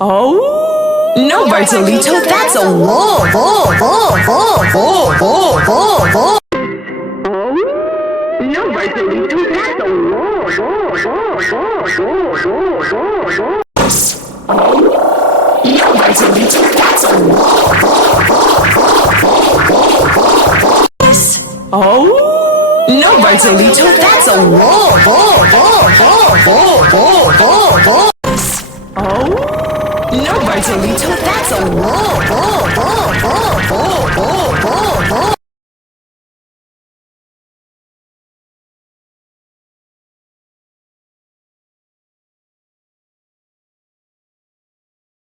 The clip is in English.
Oh, no, Bartolito, that's a wall. No, Bartolito, that's a wall. No, Bartolito, that's a wall. Oh, no, Bartolito, that's a wall. Oh, no, Bartolito, that's a wall.